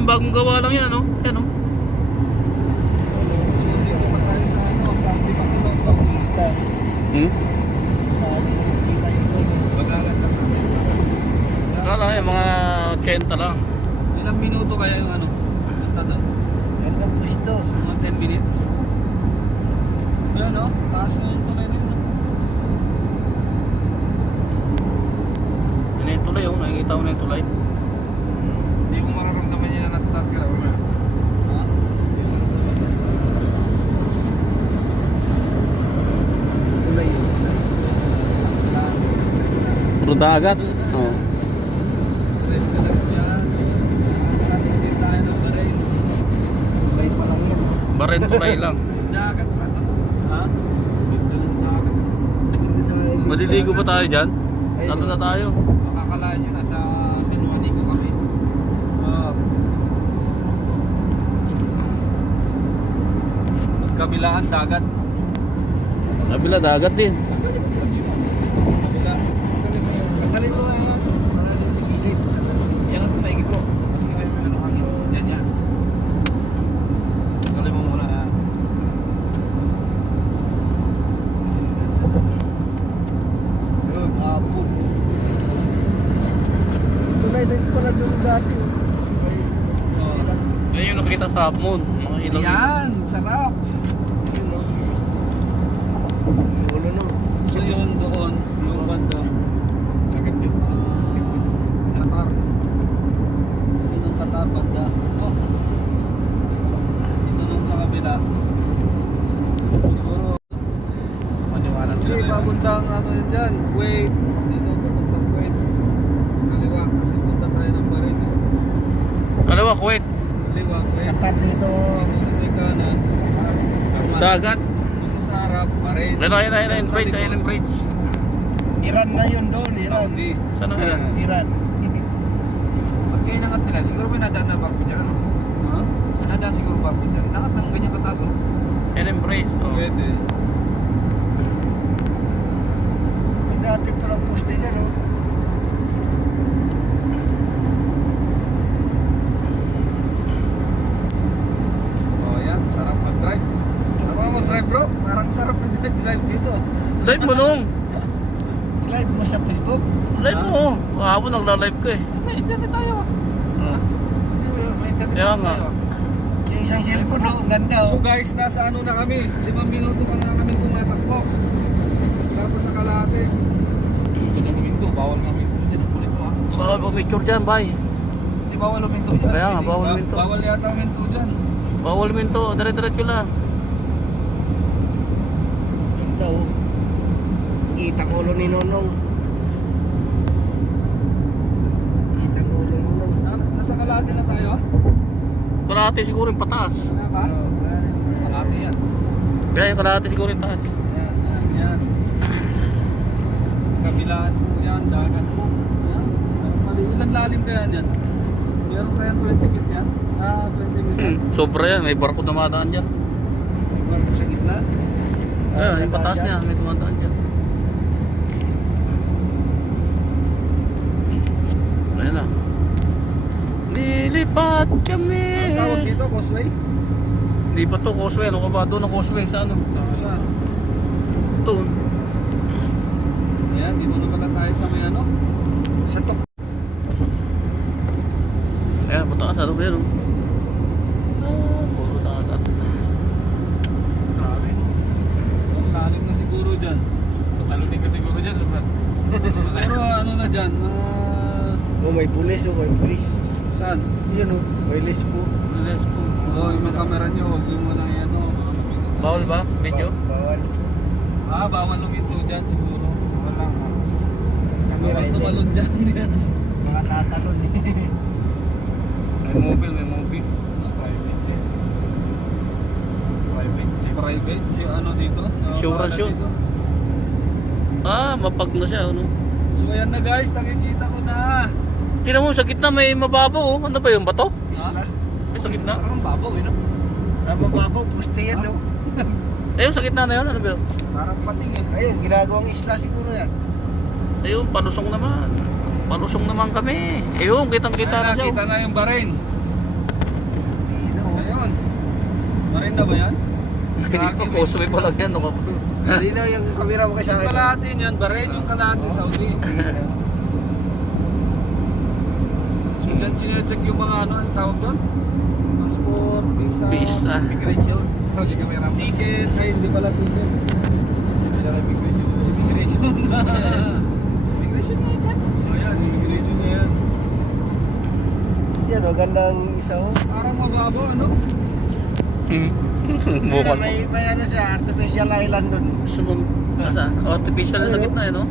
yan, bagong gawa lang yan, no? Yan, no? Dito pa tayo sa ano, sa Antipakilon, sa Makita. Sa Makita yung doon. Bagalan lang. Kala yung mga 80 lang. Ilang minuto kaya yung ano? Punta doon? Yan ang pwesto. Mga 10 minutes. Ayun, no? Taas na yung tulay na yun, no? Yan yung tulay, oh. Nakikita mo na yung tulay. Hindi ko mararamdaman yun na nasa taas ka lang. Ha? Tulay yun. Taas lang. Puro dagat. Oo. Red ka lang yan. Nakakarating tayo ng Bahrain. Tulay pa lang yan. Barin tulay lang. Dagat pa ito. Ha? Dagat. Hindi sa mga Maliligo ba tayo dyan? Ano na tayo? Makakalaan yun. Nasa San Juanico kami. Magkabilaan dagat. Kabila dagat din. Kabila. Tanggalin mo nga yan. Para din sa gilid. Yan ang tumaigi bro. Kasi kayo may ano hangin. Yan yan. Tanggalin mo muna. Yun, hapon. Tulay din pala doon dati. Gusto lang. Yan yung nakita sa Half Moon. Mga ilang Yan, sarap. Yun, no? Ulo, no? So yun doon, yung banda. Dagat yun. Qatar. Yun ang Qatar banda. Oh. Dito nung sa kabila. Siguro. Maniwala sila Sige, sa'yo. papuntang ano yun dyan. Kuwait. Dito papuntang Kuwait. Kaliwa. Kasi punta tayo ng Bahrain. Kalawa, Kuwait. Kaliwa, Kuwait. Kapat dito. Dito sa may kanan. Dagat. Dito sa harap, Bahrain. Ayun, Sa bridge, likod, ayun, bridge. Iran na yun doon, Iran. Saudi. Saan ang Iran? Iran. Ba't kayo nangat nila? Siguro may nadaan na barko dyan. Ano? Ha? Nadaan siguro barko dyan. Nangat ng ganyan kataas. Oh. Ayun yung bridge. Oh. Pwede. May dati palang poste dyan, no? Oh, yan. Sarap mag-drive. Sarap mag-drive, bro. Parang sarap mag-drive dito. Live mo nung. Live mo sa Facebook. Live mo. Kahapon nagla-live ko eh. May internet tayo. Hindi mo yun. May internet Kaya nga. tayo. Yung isang cellphone, no? Ang ganda, So oh. guys, nasa ano na kami? 5 minuto pa na kami tumatakbo. Tapos sa Kalahati. Gusto na luminto. Bawal nga luminto dyan. Ang kulit mo ha. Bawal pa picture dyan, bay. Hindi bawal luminto dyan. Kaya nga, bawal Ba- minto. Bawal yata ang minto dyan. Bawal minto. Dire-diretso lang. Ganda, oh. Kitang ulo ni Nonong. Kitang ulo ni Nonong. Nasa Kalahati na tayo? Kalahati siguro yung pataas. Wala ka? Kalahati yan. Kaya yung kalahati siguro yung taas. Yan. Kabilaan po yan, dagat po. Yan. Sarap mali. Ilan lalim kaya yan? Meron kaya 20 feet yan? 20 feet. Sobra yan. May barko dumadaan dyan. May barko sa gitna. Ayun, yung pataas niya. May dumadaan dyan. Ayun na. Lilipat kami. Ang tawag dito, causeway? Hindi pa to causeway. Ano ka ba? Doon ang causeway sa ano? Wala. Doon. Ayan, dito na pala tayo sa may ano? Sa top. Ayan, pataas. Ano ba yun? Puro dagat. Grabe. Ang lalim na siguro dyan. Patalunin ka siguro dyan. Pero ano na dyan? Oh, may pulis, oh. May pulis. Saan? Yun, oh. May list po. Let's go. Oo, yung mga camera nyo, huwag yung muna yan. Bawal ba? Video? Bawal. Bawal luminto dyan siguro. Wala nga. Camera, Bawal hindi. tumalon dyan. Mga tatalon, eh. May mobile, may mobile. Private yan. Private. Private, si ano dito? Insurance yun. Dito. Mapag na siya, ano? So ayan na guys, nakikita ko na. Tingnan mo, sa gitna may mababaw, oh. Ano ba yung bato? Isla. May sa gitna. Parang babaw eh no? Mababaw, poste yan, no? Ayun, sa gitna na yun, ano ba yun? Parang pating eh. Ayun, ginagawang isla siguro yan. Ayun, palusong naman. Palusong naman kami. Ayun, kitang-kita na siya. Nakita na yung Bahrain. Marin na ba yan? Hindi pa, Causeway pa lang yan. No? Hindi na yung camera mo kasi sa Yung akin. kalahati niyan, Bahrain yung kalahati Saudi. So dyan chinecheck yung mga ano, ang tawag doon? Passport, visa, Visa. Migration. Hindi kami ram. ticket, ay hindi pala ticket. Immigration na. Migration na yan. So yan, immigration na yan. Yan o, gandang isa o. Parang mababo, ano? Bukal. May ano siya, artificial island dun. Sumang, nasa? Artificial sa gitna yun, no?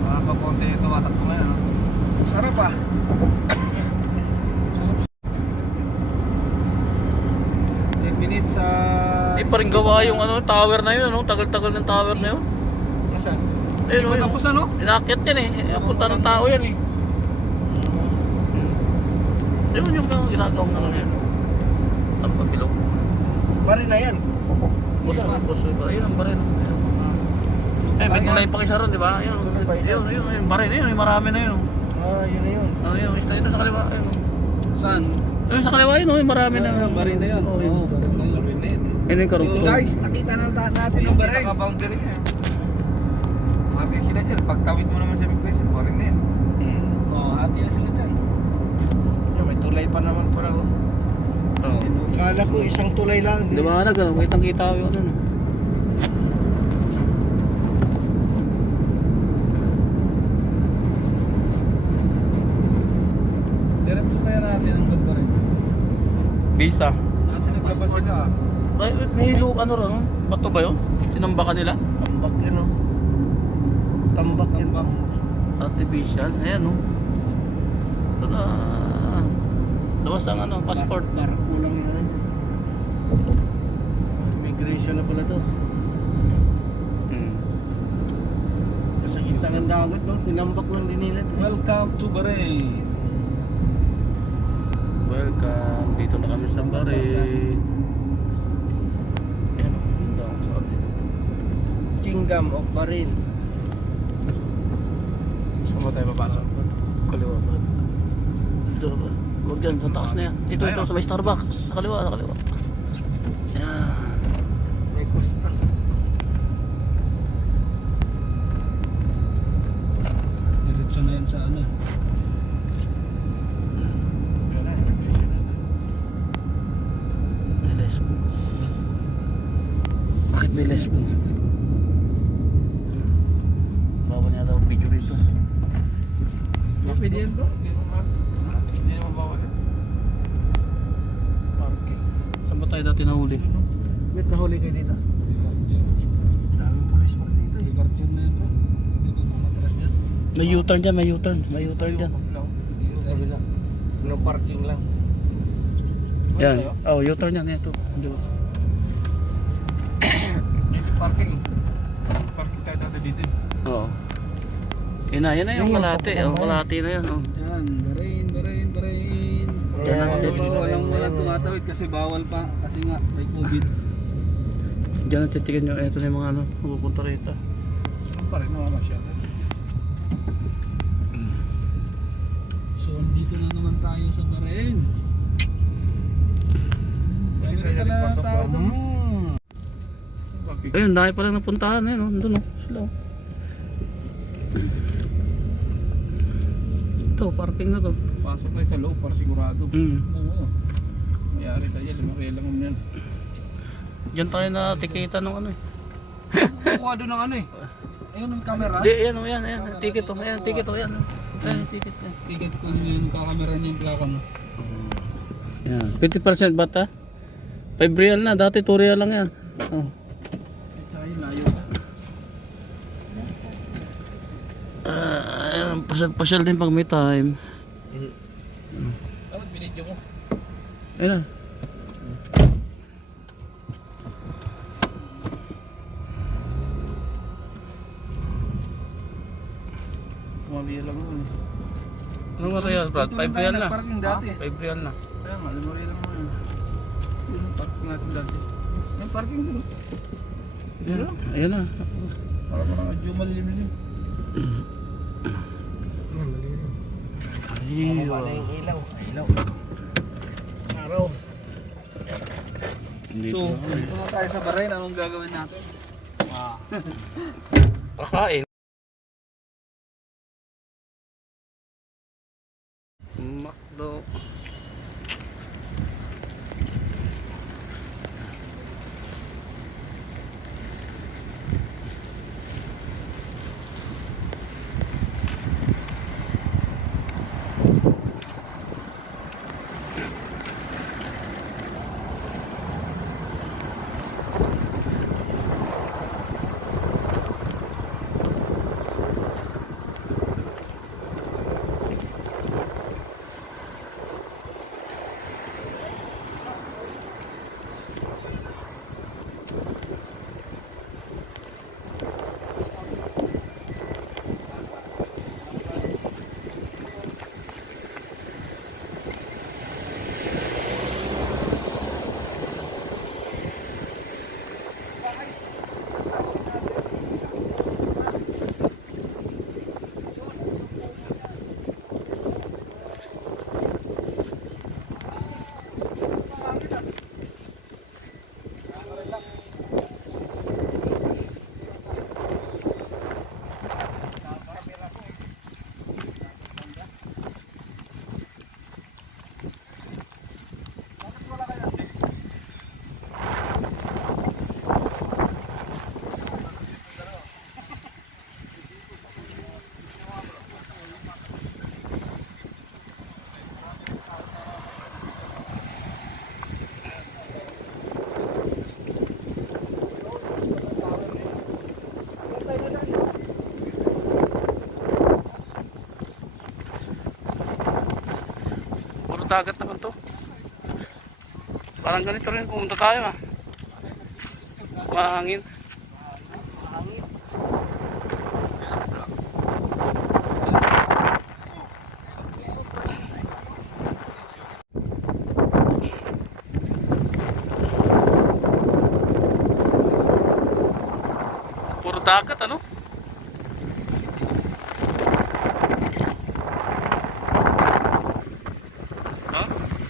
Mga kaponte yung tumatakbo ngayon. ah. Sarap ah. Sarap. 10 minutes sa... Hindi pa rin gawa yung ano, tower na yun, no? Tagal-tagal ng tower na yun. Nasaan? Eh, no, Tapos ano? inakit yan eh. Punta ng tao yan eh. Yun yung ginagawang ano yan. Ang pagbilog. Bari na yan. Causeway pa. Ayun ang barin. Eh, may tulay pa kisa ron, di ba? Ayun, yung barin na yun. Yung marami na yun. Ah, yun na yun. Ano yun? Isa yun sa kaliwa. Ayun. Saan? Ayun sa kaliwa yun, yung marami na. Barin na yan. Oo, Oo, yun. barin na yan. Gawin na yun. Ayun yung So karugtong. guys, nakita na natin Yung ang Bahrain. pinaka-boundary niya. Mati sila dyan. Pagtawid mo naman sa migration, boring na yan. Oh, hati na sila dyan. Yan, may tulay pa naman para o. Oo. Kala ko isang tulay lang. Di ba nag kitang-kita yun ano. Diretso kaya natin ang Bahrain. Visa. Dati naglabas sila. Ay, may ano ron? Bato ba yun? Sinambakan nila? Tambak yun o. Tambak yun. Artificial. Ayan no. Ito na. Labas ang ano, passport. Para kulang yun. Migration na pala to. Hmm. Sa gitna ng dagat no, tinambak lang din nila to. Welcome to Bahrain. Welcome. Dito na kami sa Bahrain. Ayan o. Ito ang sarap dito. Kingdom of Bahrain. Saan ba tayo papasok? Kaliwa ba? Dito ba? Huwag yan, sa taas na yan. Ito, ito, sa may Starbucks. Sa kaliwa, sa kaliwa. Ayan. May costa. Diretso na yan sa ano. May lesbo. Bakit may lesbo? Bawal niya daw video rito. Pwede yan bro. Hindi naman bawal yan. Parking. Saan ba tayo dati nahuli? Wait, nahuli kayo dito. Departure. Daming pulis mo dito eh. Departure na yan bro. Hindi ba mamatras dyan? May U-turn dyan, may U-turn. May U-turn dyan. Kabila. No parking lang. Yan. Oh, U-turn yan. Ito. Dito parking. Parking tayo dati dito. Oo. Yan na yung kalahati. Oh, kalahati na yan. Oh. Yan, Bahrain, Bahrain, Bahrain. Diyan lang Bawal dito. pa, walang tumatawid kasi bawal pa. Kasi nga, may COVID. Diyan ang titigan nyo. Ito na yung mga ano, pupunta rito. Saan pa rin namamasyal? So, dito na naman tayo sa Bahrain. Pwede Kaya pala nagpasok tao pa. doon. Ayun, dahil pala napuntahan. Ayun, oh. Doon, oh. Sila, oh. Ito, parking na to. Pasok tayo sa loob para sigurado. Oo. Mayari tayo dyan. Lumakaya lang yan. Diyan tayo na tikita ng ano eh. Kukuha doon ng ano eh. Ayun ang camera. Di, ayan, oh, ayan, ayan. Ticket, oh. Ayan, ticket, oh. Ayan, oh. Ayan, ticket, ayan. Ticket ko yun yung kakamera niya yung plaka mo. Yan. 50% bata? 5 real na. Dati 2 real lang yan. Oh. Tayo layo. Ayan, pasyal din pag may time. Dapat binidyo mo. Ayan na. Kumabiyal lang ako. Anong ba real, Brad? 5 real na. Parking dati. 5 real na. Kaya nga, lumari lang ako yun. Yun ang parking natin dati. Yung parking dito. Ayan, ayan na. Para parang adyo malilim yun. Mababa na Ayun. yung ilaw. Ilaw. araw. Hindi So, ko alam. dito na tayo sa Bahrain. Anong gagawin natin? Kakain. Makdo. Puro dagat naman to. Parang ganito rin pumunta tayo ah. Mahangin. Puro dagat ano? Ha?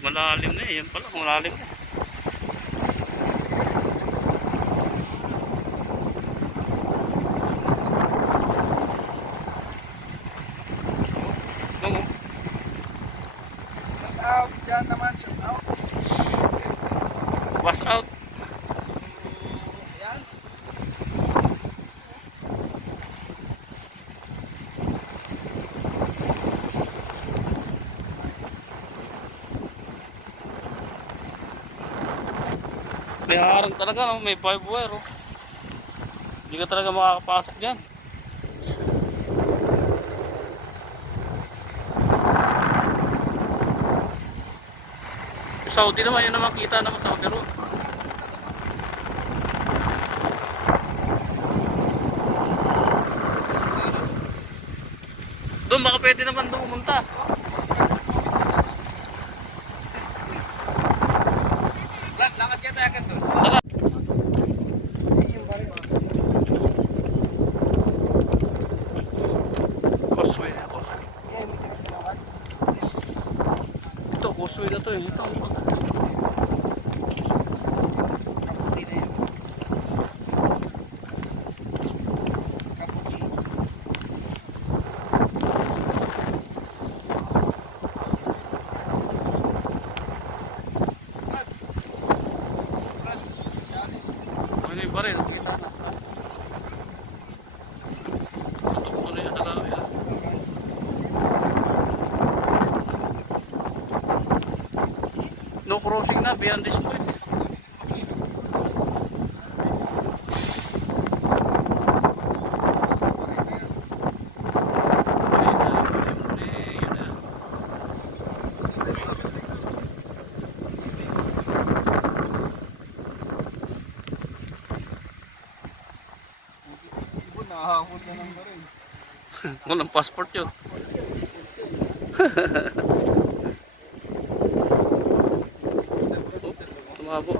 Malalim na eh. Yan pala, malalim na. Oo. Shout out. Diyan naman. Shout out. Was out. Ayan. May harang talaga, no? May barbed wire. Oh. Hindi ka talaga makakapasok dyan. Sa Saudi naman, yun naman kita naman sa Saudi road. Doon baka pwede naman doon pumunta. Lakad kita tayo agad doon. Causeway na ako. Ito, causeway na to eh. Ito. Ano yung baril? Kita na. Tutok ko na yung alaw yan. No crossing na beyond this point. Nakahapon na lang ba rin. Walang passport yun. Tumabo.